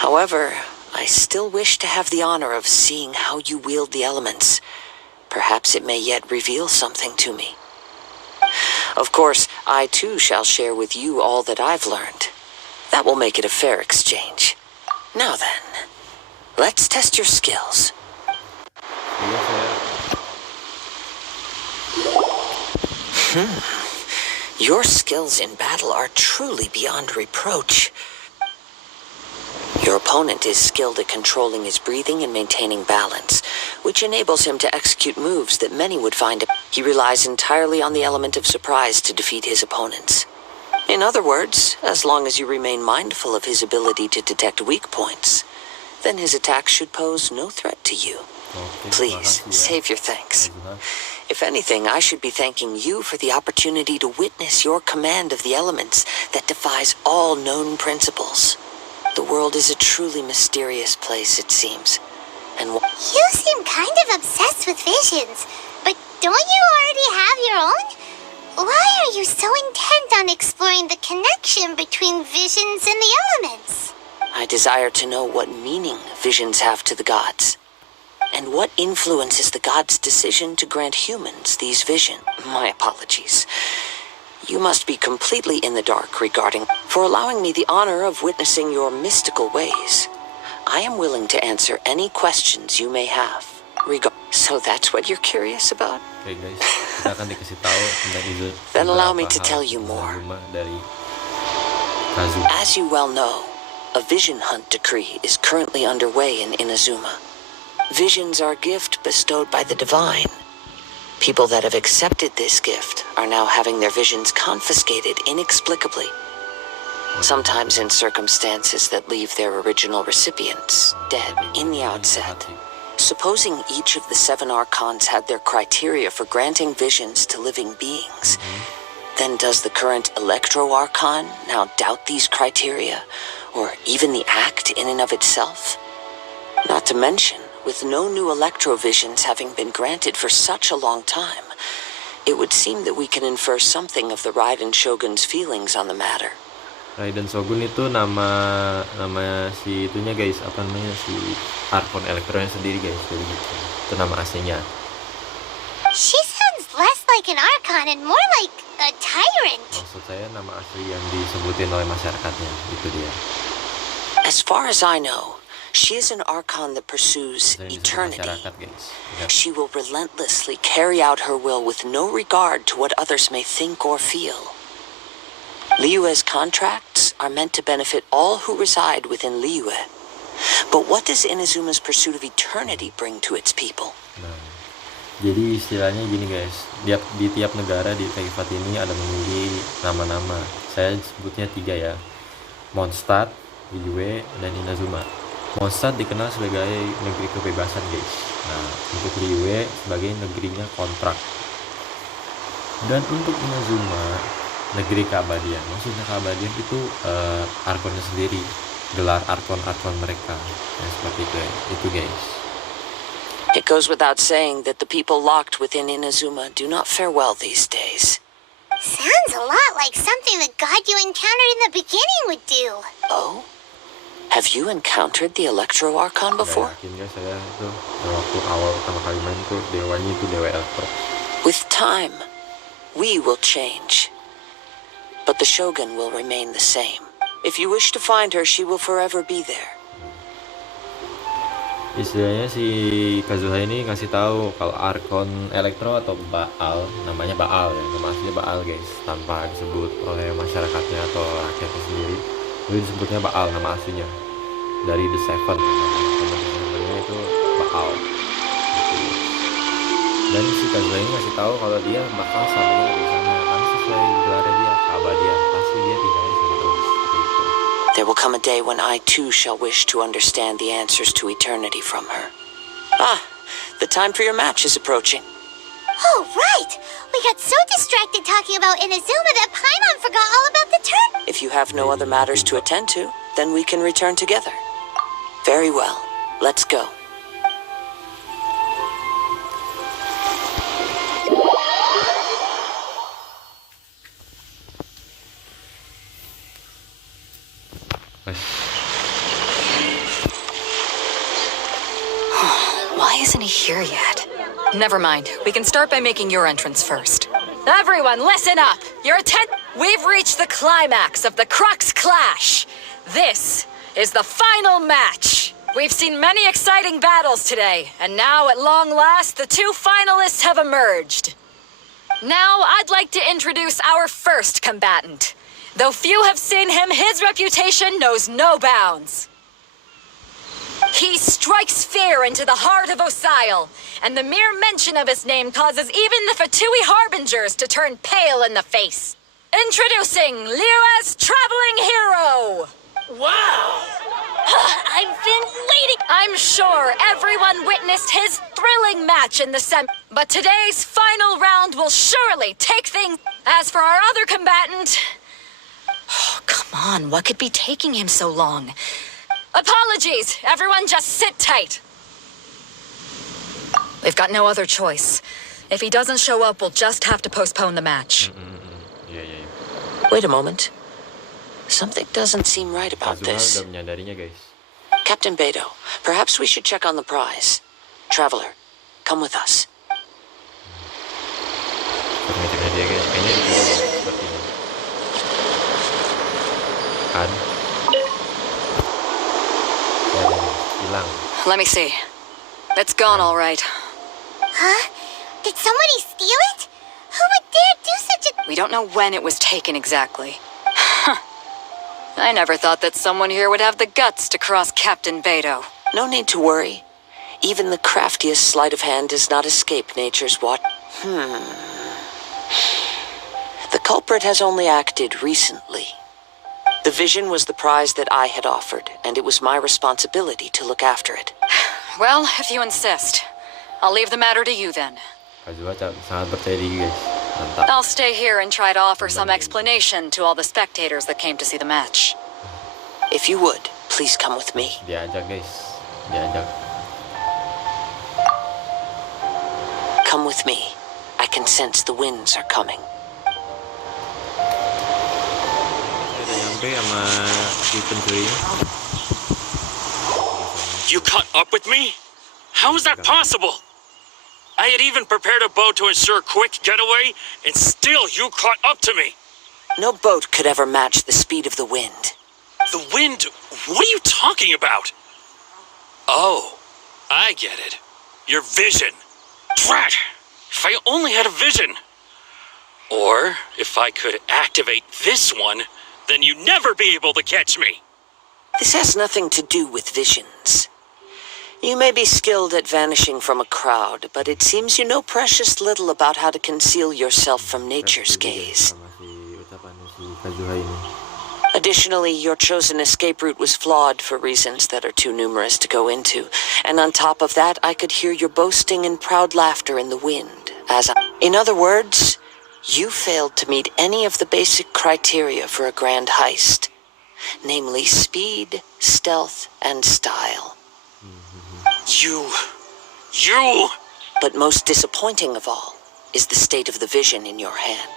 However, I still wish to have the honor of seeing how you wield the elements. Perhaps it may yet reveal something to me. Of course, I too shall share with you all that I've learned. That will make it a fair exchange. Now then, let's test your skills. Your skills in battle are truly beyond reproach. Your opponent is skilled at controlling his breathing and maintaining balance, which enables him to execute moves that many would find... He relies entirely on the element of surprise to defeat his opponents. In other words, as long as you remain mindful of his ability to detect weak points, then his attack should pose no threat to you. Please, save your thanks. If anything, I should be thanking you for the opportunity to witness your command of the elements that defies all known principles. The world is a truly mysterious place, it seems. And You seem kind of obsessed with visions, but don't you already have your own? Why are you so intent on exploring the connection between visions and the elements? I desire to know what meaning visions have to the gods. And what influences the gods' decision to grant humans these visions. My apologies. You must be completely in the dark regarding... For allowing me the honor of witnessing your mystical ways, I am willing to answer any questions you may have. So that's what you're curious about? Okay guys, kita akan dikasih tahu tentang itu. Then allow me to tell you more. Dari Kazuha. As you well know, a vision hunt decree is currently underway in Inazuma. Visions are a gift bestowed by the divine. People that have accepted this gift are now having their visions confiscated inexplicably, sometimes in circumstances that leave their original recipients dead in the outset. Supposing each of the 7 Archons had their criteria for granting visions to living beings, then does the current Electro Archon now doubt these criteria, or even the act in and of itself? Not to mention, with no new Electro visions having been granted for such a long time, it would seem that we can infer something of the Raiden Shogun's feelings on the matter. Raiden Shogun itu nama si itunya guys, apa namanya, si Archon Electronya sendiri guys, jadi gitu. Itu nama aslinya. She sounds less like an Archon and more like a tyrant. Maksud saya nama asli yang disebutin oleh masyarakatnya, itu dia. As far as I know, she is an Archon that pursues eternity. She will relentlessly carry out her will with no regard to what others may think or feel. Liyue's contracts are meant to benefit all who reside within Liyue. But what does Inazuma's pursuit of eternity bring to its people? Nah, jadi istilahnya gini guys, di tiap negara di Kaifat ini ada memiliki nama-nama. Saya sebutnya 3 ya, Mondstadt, Liyue, dan Inazuma. Mondstadt dikenal sebagai negeri kebebasan guys. Nah, untuk Liyue sebagai negerinya kontrak. Dan untuk Inazuma, negeri keabadian. Maksudnya keabadian itu Archonnya sendiri, gelar Archon mereka. Ya, seperti itu guys. It goes without saying that the people locked within Inazuma do not fare well these days. Sounds a lot like something the god you encountered in the beginning would do. Oh? Have you encountered the Electro Archon before? Yakin guys, saya itu waktu awal pertama kali main tuh dewanya itu Dewa Elektro. With time, we will change. But the Shogun will remain the same. If you wish to find her, she will forever be there. Istilahnya si Kazuha ini ngasih tahu kalau Archon Elektro atau Baal, namanya Baal ya, nama aslinya Baal guys, tanpa disebut oleh masyarakatnya atau rakyatnya sendiri. Itu disebutnya Baal nama aslinya. Dari The Seven, namanya itu Baal. Gitu. Dan si Kazuha ini ngasih tahu kalau dia bakal sampai di sana, karena sesuai gelarnya dia keabadian, pasti dia tinggalnya sana terus. Gitu. There will come a day when I too shall wish to understand the answers to eternity from her. Ah, the time for your match is approaching. Oh, right! We got so distracted talking about Inazuma that Paimon forgot all about the turn. If you have no other matters to attend to, then we can return together. Very well. Let's go. Why isn't he here yet? Never mind. We can start by making your entrance first. Everyone, listen up! We've reached the climax of the Crux Clash! This is the final match! We've seen many exciting battles today, and now at long last, the 2 finalists have emerged. Now, I'd like to introduce our first combatant. Though few have seen him, his reputation knows no bounds. He strikes fear into the heart of Osile, and the mere mention of his name causes even the Fatui Harbingers to turn pale in the face. Introducing Liyue's traveling hero! Wow! I've been waiting! I'm sure everyone witnessed his thrilling match in the but today's final round will surely take things. As for our other combatant... Oh, come on, what could be taking him so long? Apologies! Everyone just sit tight! We've got no other choice. If he doesn't show up, we'll just have to postpone the match. Yeah. Wait a moment. Something doesn't seem right about Kazuha this. udah menyadarinya guys. Captain Beto, perhaps we should check on the prize. Traveler, come with us. Ngeceknya dia guys, kayaknya di sini sepertinya. Kan? Hilang. Let me see. It's gone all right. Huh? Did somebody steal it? Who would dare do such a... We don't know when it was taken exactly. I never thought that someone here would have the guts to cross Captain Beto. No need to worry. Even the craftiest sleight of hand does not escape nature's watch. The culprit has only acted recently. The vision was the prize that I had offered, and it was my responsibility to look after it. Well, if you insist. I'll leave the matter to you then. Kazuha sangat percaya diri guys. Mantap. I'll stay here and try to offer some explanation to all the spectators that came to see the match. If you would, please come with me. Diajak guys. Diajak. Come with me. I can sense the winds are coming. Udah nyampe sama si pencurinya. You caught up with me? How is that possible? I had even prepared a boat to ensure a quick getaway, and still you caught up to me. No boat could ever match the speed of the wind. The wind? What are you talking about? Oh, I get it. Your vision. Drat! If I only had a vision. Or, if I could activate this one, then you'd never be able to catch me. This has nothing to do with visions. You may be skilled at vanishing from a crowd, but it seems you know precious little about how to conceal yourself from nature's gaze. Sama si ucapan si Kazuha ini. Additionally, your chosen escape route was flawed for reasons that are too numerous to go into. And on top of that, I could hear your boasting and proud laughter in the wind. In other words, you failed to meet any of the basic criteria for a grand heist. Namely, speed, stealth, and style. You... But most disappointing of all is the state of the vision in your hand.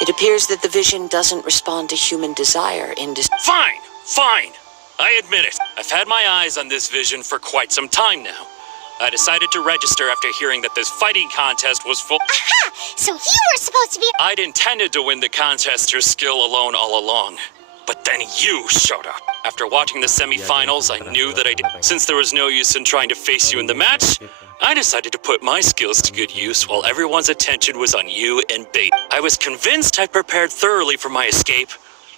It appears that the vision doesn't respond to human desire in Fine. I admit it. I've had my eyes on this vision for quite some time now. I decided to register after hearing that this fighting contest was full. Aha! So you were supposed to be. I'd intended to win the contest through skill alone all along. But then you showed up. After watching the semifinals, I knew that since there was no use in trying to face you in the match, I decided to put my skills to good use while everyone's attention was on you and Bait. I was convinced I prepared thoroughly for my escape,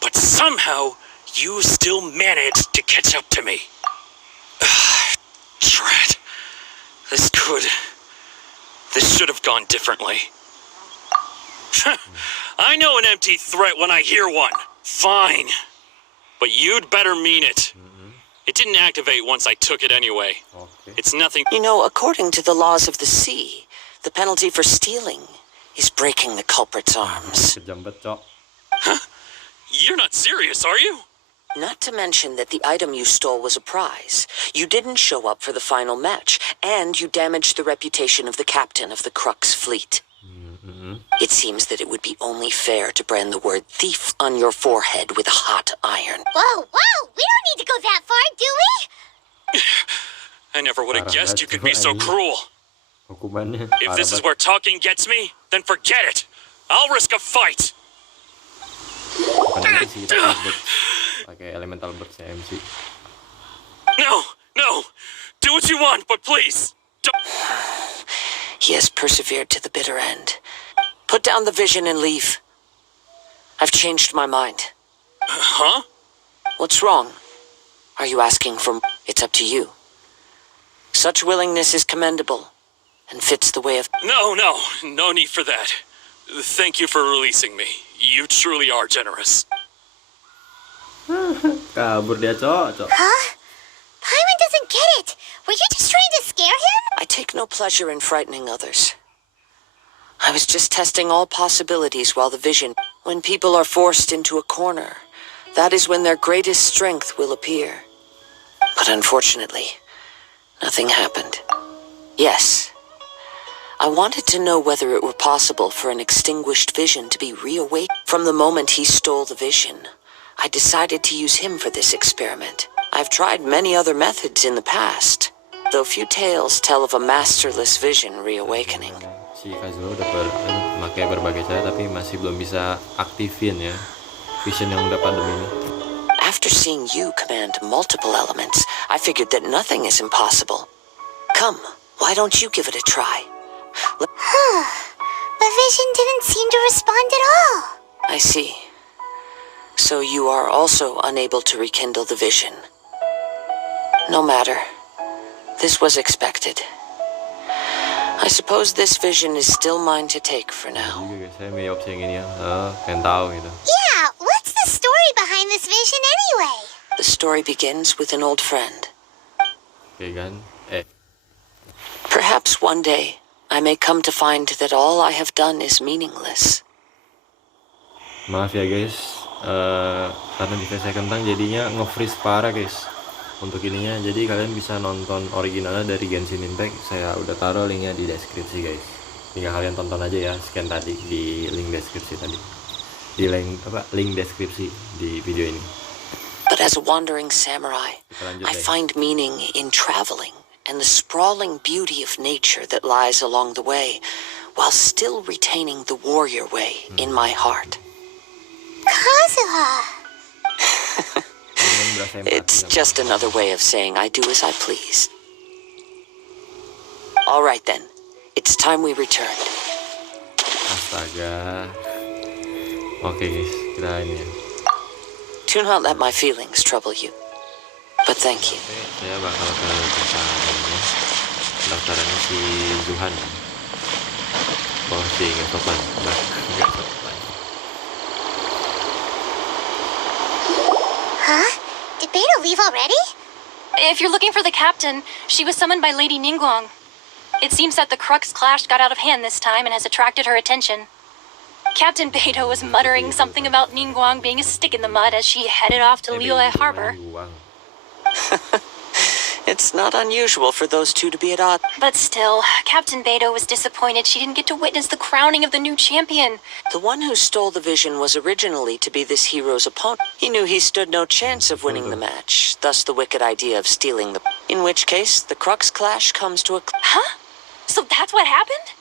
but somehow you still managed to catch up to me. Drat. This should have gone differently. I know an empty threat when I hear one. Fine. But you'd better mean it. It didn't activate once I took it anyway. Okay. It's nothing. You know, according to the laws of the sea, the penalty for stealing is breaking the culprit's arms. Kejam banget, Cok. You're not serious, are you? Not to mention that the item you stole was a prize. You didn't show up for the final match, and you damaged the reputation of the captain of the Crux fleet. It seems that it would be only fair to brand the word thief on your forehead with a hot iron. Whoa! We don't need to go that far, do we? I never would have Parah guessed you banget could be sih, so Pak, cruel. Hukumannya If parah this is banget. where talking gets me, then forget it. I'll risk a fight. Bukan itu sih, tapi bird. Pakai elemental bird MC. No. Do what you want, but please. Don't. He has persevered to the bitter end. Put down the vision and leave. I've changed my mind. Huh? What's wrong? Are you asking for... It's up to you. Such willingness is commendable and fits the way of... No need for that. Thank you for releasing me. You truly are generous. Kabur dia, Cok. Huh? Paimon doesn't get it. Were you just trying to scare him? I take no pleasure in frightening others. I was just testing all possibilities while the vision... When people are forced into a corner, that is when their greatest strength will appear. But unfortunately, nothing happened. Yes, I wanted to know whether it were possible for an extinguished vision to be reawakened. From the moment he stole the vision, I decided to use him for this experiment. I've tried many other methods in the past, though few tales tell of a masterless vision reawakening. Si Kazuha udah memakai berbagai cara tapi masih belum bisa aktifin ya vision yang udah padam ini. After seeing you command multiple elements, I figured that nothing is impossible. Come, why don't you give it a try? The vision didn't seem to respond at all. I see. So you are also unable to rekindle the vision. No matter. This was expected. I suppose this vision is still mine to take for now. Juga guys, saya milih opsi yang ini ya. Pengen tahu gitu. Yeah, what's the story behind this vision anyway? The story begins with an old friend. Oke kan? Perhaps one day I may come to find that all I have done is meaningless. Maaf ya guys, karena device saya kentang jadinya nge-freeze parah guys. Untuk ininya, jadi kalian bisa nonton originalnya dari Genshin Impact. Saya udah taruh linknya di deskripsi guys. Tinggal kalian tonton aja ya, scan tadi di link deskripsi tadi. Di link deskripsi di video ini. But as a wandering samurai, I find meaning in traveling and the sprawling beauty of nature that lies along the way, while still retaining the warrior way in my heart. Kazuha. It's just another way of saying I do as I please. All right then, it's time we returned. Astaga. Oke guys, kita ini ya. Do not let my feelings trouble you. But thank you. Saya bakal ke pendaftarannya. Pendaftarannya si Zuhan. Oh si nggak sopan. Nggak sopan. Huh? Did Beto leave already? If you're looking for the captain, she was summoned by Lady Ningguang. It seems that the Crux clash got out of hand this time and has attracted her attention. Captain Beto was muttering something about Ningguang being a stick in the mud as she headed off to Liyue Harbor. It's not unusual for those two to be at odds. But still, Captain Beto was disappointed she didn't get to witness the crowning of the new champion. The one who stole the vision was originally to be this hero's opponent. He knew he stood no chance of winning the match, thus the wicked idea of stealing the... In which case, the Crux clash comes to a... Huh? So that's what happened?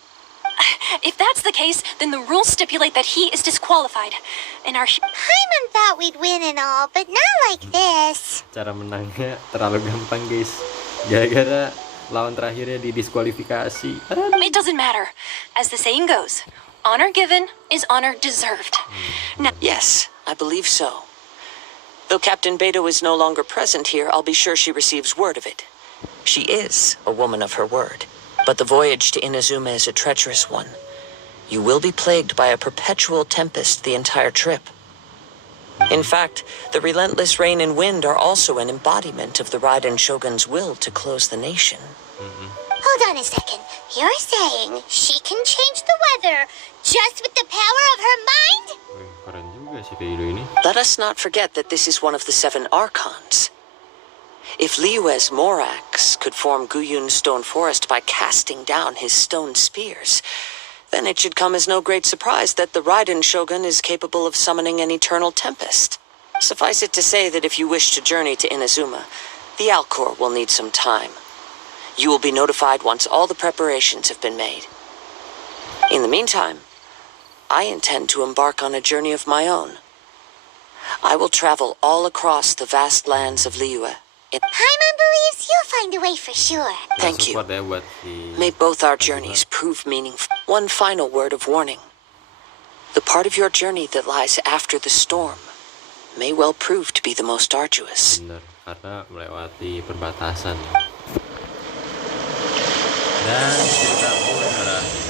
If that's the case, then the rules stipulate that he is disqualified. And our... Paimon thought we'd win and all, but not like this. Cara menangnya terlalu gampang guys. Gara-gara lawan terakhirnya didiskualifikasi. It doesn't matter. As the saying goes, honor given is honor deserved. Now, Yes, I believe so. Though Captain Beto is no longer present here, I'll be sure she receives word of it. She is a woman of her word. But the voyage to Inazuma is a treacherous one. You will be plagued by a perpetual tempest the entire trip. In fact, the relentless rain and wind are also an embodiment of the Raiden Shogun's will to close the nation. Hold on a second. You're saying she can change the weather just with the power of her mind? Wih, keren juga sih Kaido ini. Let us not forget that this is one of the 7 Archons. If Liyue's Morax could form Guyun's stone forest by casting down his stone spears, then it should come as no great surprise that the Raiden Shogun is capable of summoning an eternal tempest. Suffice it to say that if you wish to journey to Inazuma, the Alcor will need some time. You will be notified once all the preparations have been made. In the meantime, I intend to embark on a journey of my own. I will travel all across the vast lands of Liyue. Paimon believes you'll find a way for sure. Thank you. Support ya buat si May both our journeys prove meaningful. One final word of warning. The part of your journey that lies after the storm may well prove to be the most arduous. bener, karena melewati perbatasan. Dan cerita pun berakhir.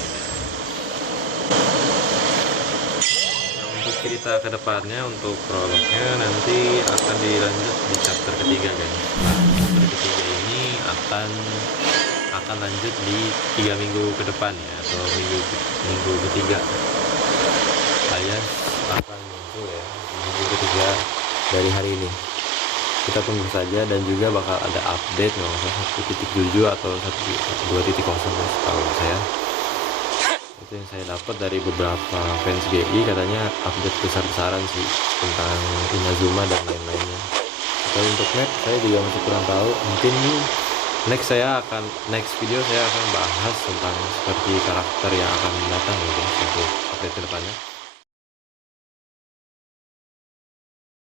Untuk cerita kedepannya, untuk prolognya nanti akan dilanjut di chapter ketiga guys. Nah, chapter ketiga ini akan lanjut di 3 minggu ke depan ya, atau minggu ketiga. Alias akan muncul ya di minggu ketiga dari hari ini. Kita tunggu saja, dan juga bakal ada update nggak usah 1.7 atau 2.0 guys, kalau saya. Itu yang saya dapat dari beberapa fans GI, katanya update besar-besaran sih tentang Inazuma dan lain-lainnya. Tapi untuk next saya juga masih kurang tahu. Mungkin next video saya akan bahas tentang seperti karakter yang akan datang ya guys, untuk update kedepannya.